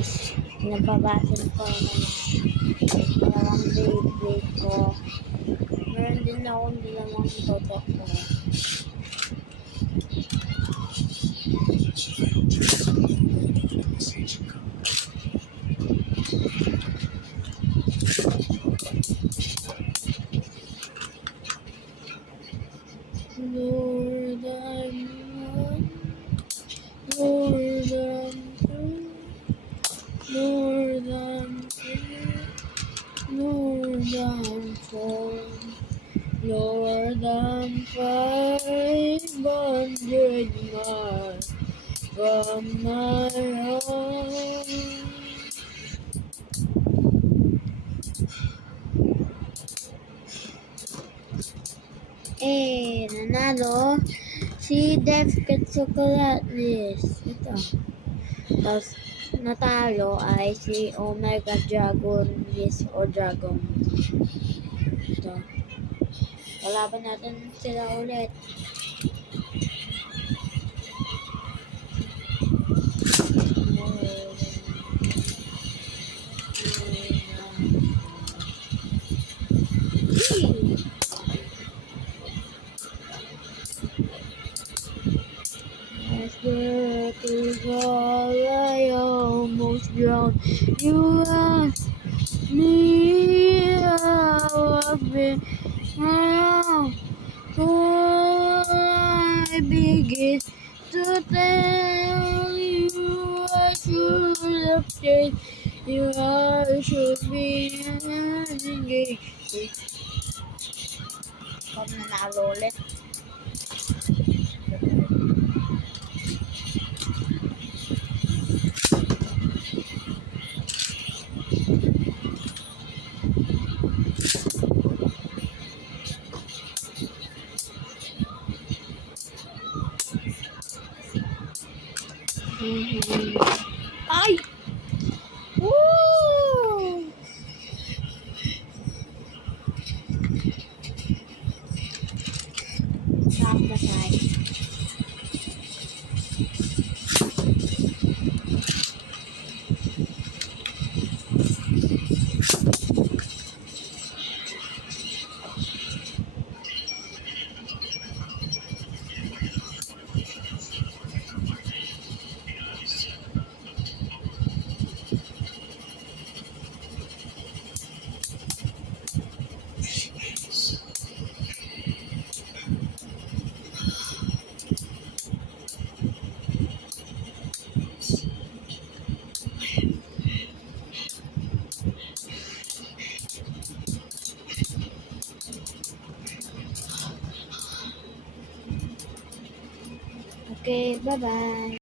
guys, nababasin ko naman parang Beyblade ko. Meron din akong dalawang toto ko. Lord, I'm one. Lord, I'm two. Lord, I'm three. Lord, I'm four. Lord, I'm 500 miles from my home. Nanalo si Defket Chocolates. Ito. Tapos, natalo ay si Omega Dragon Miss o Dragon. Ito. Kalaban natin sila ulit. That is all I almost drowned. You asked me how I've been. So I begin to tell you I should have stayed. You I should be engaged. Kung nanalo ulit. Ay! Woo! Sama tayo. Okay, bye-bye.